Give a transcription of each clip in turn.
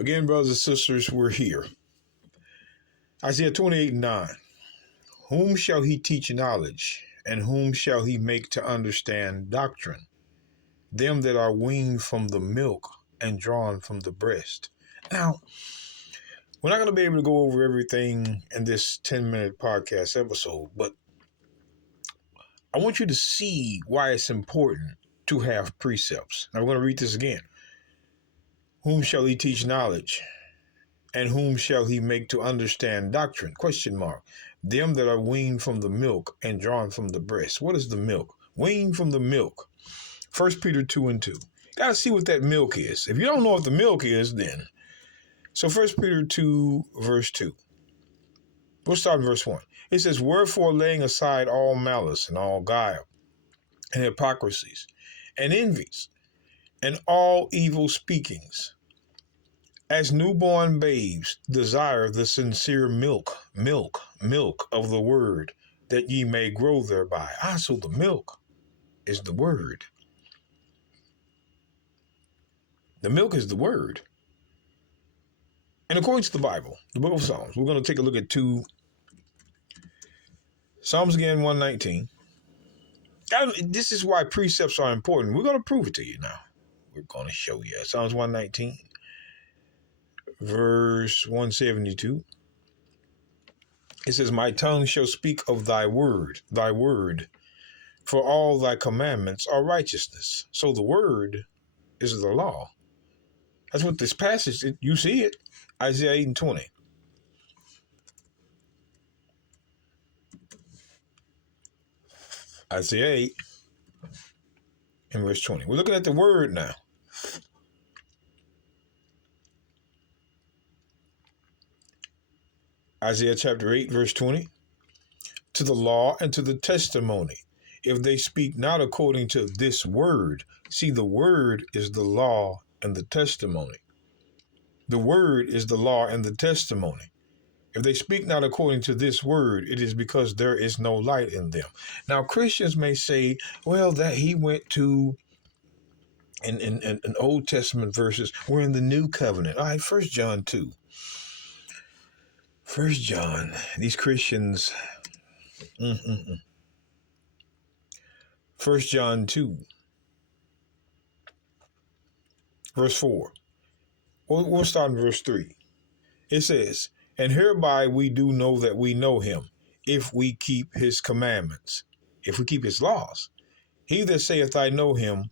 Again, brothers and sisters, we're here. Isaiah 28:9. Whom shall he teach knowledge, and whom shall he make to understand doctrine? Them that are weaned from the milk and drawn from the breast. Now, we're not going to be able to go over everything in this 10-minute podcast episode, but I want you to see why it's important to have precepts. Now, we're going to read this again. Whom shall he teach knowledge? And whom shall he make to understand doctrine? ? Them that are weaned from the milk and drawn from the breast. What is the milk? Weaned from the milk. 1 Peter 2:2. Got to see what that milk is. If you don't know what the milk is, then. So 1 Peter 2, verse 2. We'll start in verse 1. It says, Wherefore laying aside all malice and all guile and hypocrisies and envies and all evil speakings, as newborn babes desire the sincere milk of the word, that ye may grow thereby. So the milk is the word. The milk is the word. And according to the Bible, the book of Psalms, we're going to take a look at Psalms again, 119. This is why precepts are important. We're going to prove it to you now. We're going to show you. Psalms 119, verse 172. It says, My tongue shall speak of thy word, for all thy commandments are righteousness. So the word is the law. That's what this passage, you see it, Isaiah 8:20. Isaiah 8 and verse 20. We're looking at the word now. Isaiah chapter 8, verse 20. To the law and to the testimony, if they speak not according to this word. See, the word is the law and the testimony. The word is the law and the testimony. If they speak not according to this word, it is because there is no light in them. Now, Christians may say, well, that he went to in Old Testament verses. We're in the new covenant. All right, 1 John 2. 1 John, these Christians. 1 John 2, verse 4. We'll start in verse 3. It says, And hereby we do know that we know him, if we keep his commandments, if we keep his laws. He that saith, I know him,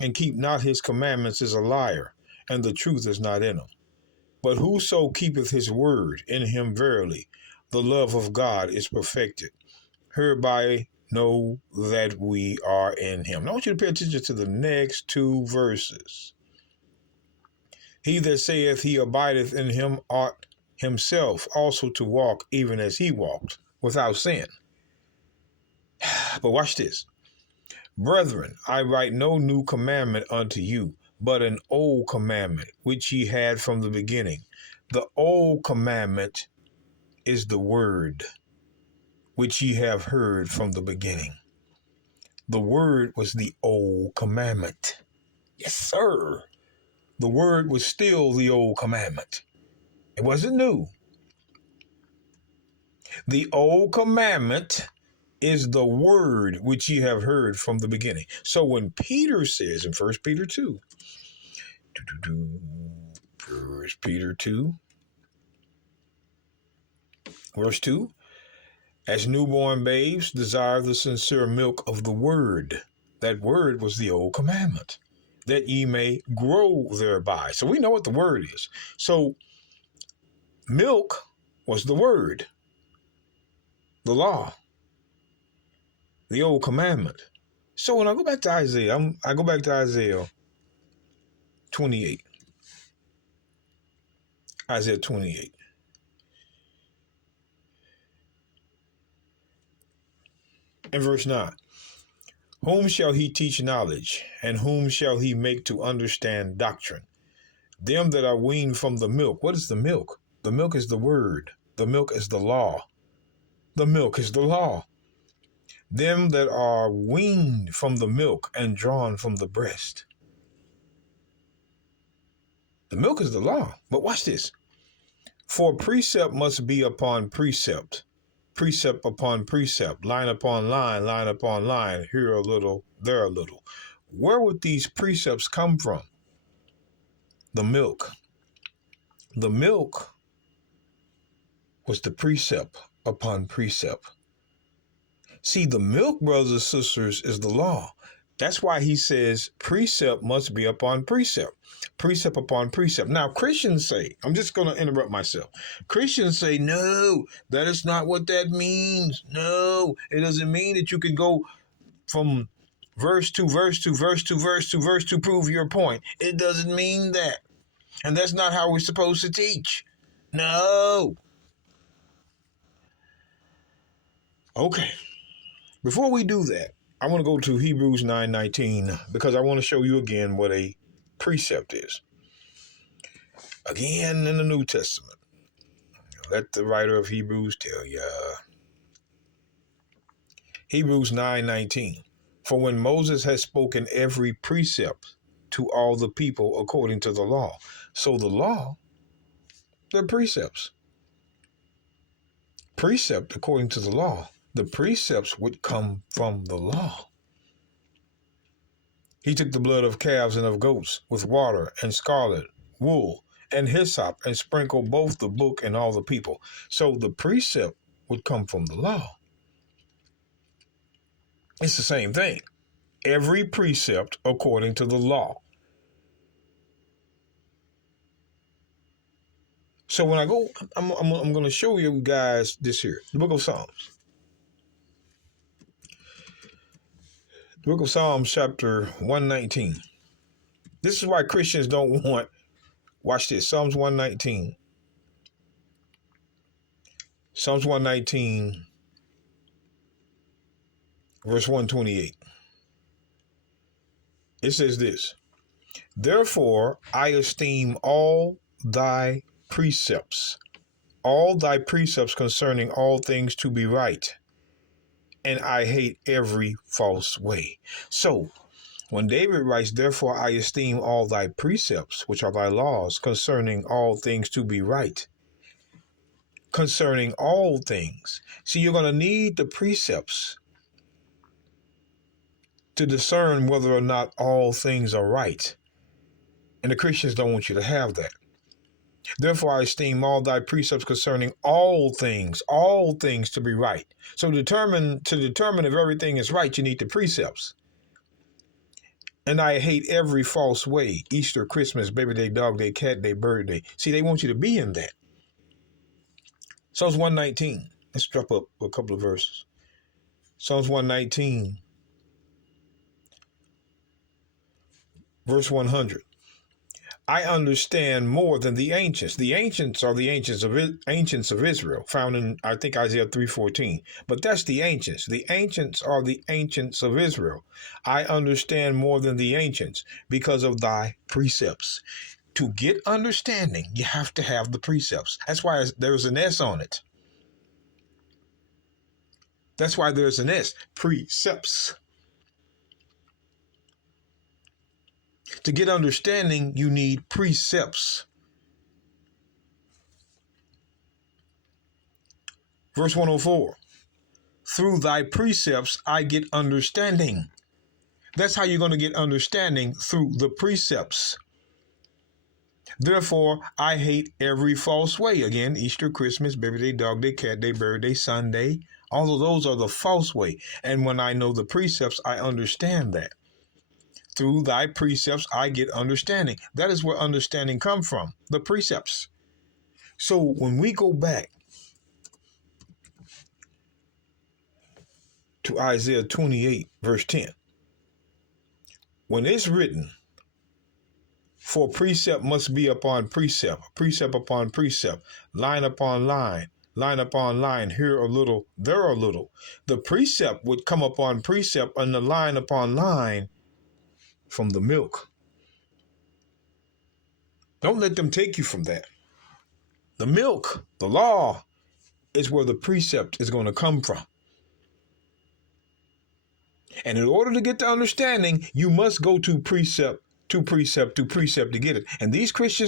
and keep not his commandments is a liar, and the truth is not in him. But whoso keepeth his word, in him verily the love of God is perfected. Hereby know that we are in him. Now I want you to pay attention to the next two verses. He that saith he abideth in him ought himself also to walk even as he walked, without sin. But watch this. Brethren, I write no new commandment unto you, but an old commandment, which ye had from the beginning. The old commandment is the word, which ye have heard from the beginning. The word was the old commandment. Yes, sir. The word was still the old commandment. It wasn't new. The old commandment is the word which ye have heard from the beginning. So when Peter says in 1 Peter 2, 1 Peter 2, verse 2, as newborn babes desire the sincere milk of the word. That word was the old commandment, that ye may grow thereby. So we know what the word is. So milk was the word, the law, the old commandment. So when I go back to Isaiah, I go back to Isaiah 28. Isaiah 28. In verse 9. Whom shall he teach knowledge, and whom shall he make to understand doctrine? Them that are weaned from the milk. What is the milk? The milk is the word. The milk is the law. The milk is the law. Them that are weaned from the milk and drawn from the breast. The milk is the law. But watch this. For precept must be upon precept, precept upon precept, line upon line upon line, here a little, there a little. Where would these precepts come from? The milk. The milk was the precept upon precept. See, the milk, brothers and sisters, is the law. That's why he says precept must be upon precept, precept upon precept. Now, Christians say, I'm just going to interrupt myself. Christians say, no, that is not what that means. No, it doesn't mean that you can go from verse to verse to verse to verse to verse to prove your point. It doesn't mean that. And that's not how we're supposed to teach. No. Okay. Before we do that, I want to go to Hebrews 9:19 because I want to show you again what a precept is. Again in the New Testament. Let the writer of Hebrews tell you. Hebrews 9:19. For when Moses has spoken every precept to all the people according to the law. So the law, they're precepts. Precept according to the law. The precepts would come from the law. He took the blood of calves and of goats with water and scarlet, wool, and hyssop and sprinkled both the book and all the people. So the precept would come from the law. It's the same thing. Every precept according to the law. So when I go, I'm going to show you guys this here, the book of Psalms. The book of Psalms, chapter 119. This is why Christians don't want, watch this, Psalms 119. Psalms 119, verse 128. It says this, therefore I esteem all thy precepts concerning all things to be right, and I hate every false way. So, when David writes, therefore I esteem all thy precepts, which are thy laws, concerning all things to be right, concerning all things. See, you're going to need the precepts to discern whether or not all things are right. And the Christians don't want you to have that. Therefore, I esteem all thy precepts concerning all things to be right. So to determine if everything is right, you need the precepts. And I hate every false way. Easter, Christmas, baby day, dog day, cat day, bird day. See, they want you to be in that. Psalms 119. Let's drop up a couple of verses. Psalms 119, verse 100. I understand more than the ancients. The ancients are the ancients of Israel, found in, I think, Isaiah 3:14. But that's the ancients. The ancients are the ancients of Israel. I understand more than the ancients because of thy precepts. To get understanding, you have to have the precepts. That's why there's an S on it. That's why there's an S. Precepts. To get understanding, you need precepts. Verse 104. Through thy precepts, I get understanding. That's how you're going to get understanding, through the precepts. Therefore, I hate every false way. Again, Easter, Christmas, baby day, dog day, cat day, bird day, Sunday. All of those are the false way. And when I know the precepts, I understand that. Through thy precepts, I get understanding. That is where understanding comes from, the precepts. So when we go back to Isaiah 28, verse 10, when it's written, for precept must be upon precept, precept upon precept, line upon line, line upon line, here a little, there a little. The precept would come upon precept and the line upon line from the milk. Don't let them take you from that. The milk, the law, is where the precept is going to come from. And in order to get the understanding, you must go to precept to precept to precept to get it. And these Christians